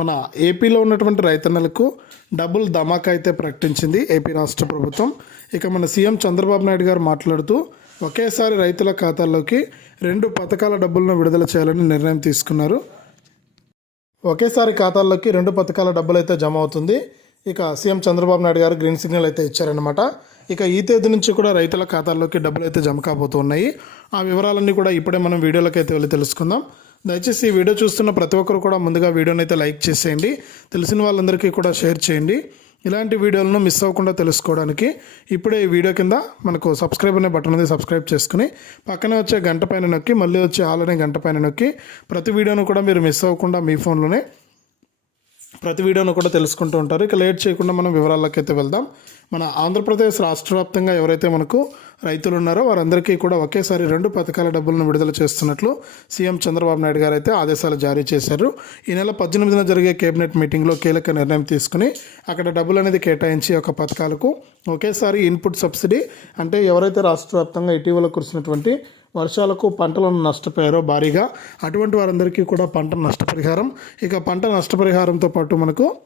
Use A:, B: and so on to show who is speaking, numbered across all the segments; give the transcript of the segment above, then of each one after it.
A: మన ఏపీలో ఉన్నటువంటి రైతన్నలకు డబుల్ ధమాకా అయితే ప్రకటించింది ఏపీ రాష్ట్ర ప్రభుత్వం. ఇక మన సీఎం చంద్రబాబు నాయుడు గారు మాట్లాడుతూ ఒకేసారి రైతుల ఖాతాల్లోకి రెండు పథకాల డబ్బులను విడుదల చేయాలని నిర్ణయం తీసుకున్నారు. ఒకేసారి ఖాతాల్లోకి రెండు పథకాల డబ్బులు అయితే జమ అవుతుంది. ఇక సీఎం చంద్రబాబు నాయుడు గారు గ్రీన్ సిగ్నల్ అయితే ఇచ్చారనమాట ఇక ఈ తేదీ నుంచి కూడా రైతుల ఖాతాల్లోకి డబ్బులు అయితే జమ కాబోతున్నాయి. ఆ వివరాలన్నీ కూడా ఇప్పుడే మనం వీడియోలోకి అయితే వెళ్ళి తెలుసుకుందాం. దయచేసి ఈ వీడియో చూస్తున్న ప్రతి ఒక్కరు కూడా ముందుగా వీడియోని అయితే లైక్ చేసేయండి. తెలిసిన వాళ్ళందరికీ కూడా షేర్ చేయండి. ఇలాంటి వీడియోలను మిస్ అవ్వకుండా తెలుసుకోవడానికి ఇప్పుడే ఈ వీడియో కింద మనకు సబ్స్క్రైబ్ అనే బటన్ అనేది సబ్స్క్రైబ్ చేసుకుని పక్కనే వచ్చే గంట పైన నొక్కి మళ్ళీ వచ్చే ఆల్ అనే గంట పైన నొక్కి ప్రతి వీడియోను కూడా మీరు మిస్ అవ్వకుండా మీ ఫోన్లోనే ప్రతి వీడియోను కూడా తెలుసుకుంటూ ఉంటారు. ఇక లేట్ చేయకుండా మనం వివరాల్లోకి అయితే వెళ్దాం. మన ఆంధ్రప్రదేశ్ రాష్ట్ర వ్యాప్తంగా ఎవరైతే మనకు రైతులు ఉన్నారో వారందరికీ కూడా ఒకేసారి రెండు పథకాల డబ్బులను విడుదల చేస్తున్నట్లు సీఎం చంద్రబాబు నాయుడు గారు అయితే ఆదేశాలు జారీ చేశారు. ఈ నెల పద్దెనిమిదిన జరిగే కేబినెట్ మీటింగ్లో కీలక నిర్ణయం తీసుకుని అక్కడ డబ్బులు అనేది కేటాయించి ఒక పథకాలకు ఒకేసారి ఇన్పుట్ సబ్సిడీ అంటే ఎవరైతే రాష్ట్ర వ్యాప్తంగా ఇటీవల కురిసినటువంటి వర్షాలకు పంటలను నష్టపోయారో భారీగా అటువంటి వారందరికీ కూడా పంట నష్టపరిహారం. ఇక పంట నష్టపరిహారంతో పాటు మనకు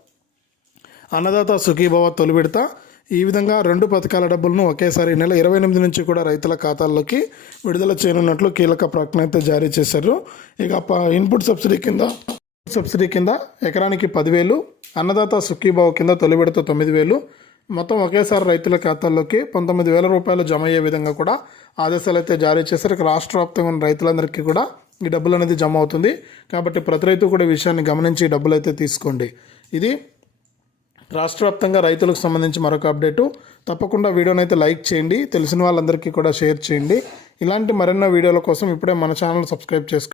A: అన్నదాత సుఖీభవ తొలి విడత. ఈ విధంగా రెండు పథకాల డబ్బులను ఒకేసారి నెల ఇరవై ఎనిమిది నుంచి కూడా రైతుల ఖాతాల్లోకి విడుదల చేయనున్నట్లు కీలక ప్రకటన అయితే జారీ చేశారు. ఇక ప- ఇన్పుట్ సబ్సిడీ కింద సబ్సిడీ కింద ఎకరానికి పదివేలు అన్నదాత సుఖీభావ కింద తొలి విడత తొమ్మిది వేలు మొత్తం ఒకేసారి రైతుల ఖాతాల్లోకి పంతొమ్మిది వేల రూపాయలు జమ అయ్యే విధంగా కూడా ఆదేశాలు అయితే జారీ చేశారు. రాష్ట్ర వ్యాప్తంగా ఉన్న రైతులందరికీ కూడా ఈ డబ్బులు అనేది జమ అవుతుంది. కాబట్టి ప్రతి రైతు కూడా ఈ విషయాన్ని గమనించి డబ్బులు అయితే తీసుకోండి. ఇది రాష్ట్ర వ్యాప్తంగా రైతులకు సంబంధించి మరొక అప్డేటు. తప్పకుండా వీడియోని అయితే లైక్ చేయండి. తెలిసిన వాళ్ళందరికీ కూడా షేర్ చేయండి. ఇలాంటి మరెన్నో వీడియోల కోసం ఇప్పుడే మన ఛానల్ సబ్స్క్రైబ్ చేసుకోండి.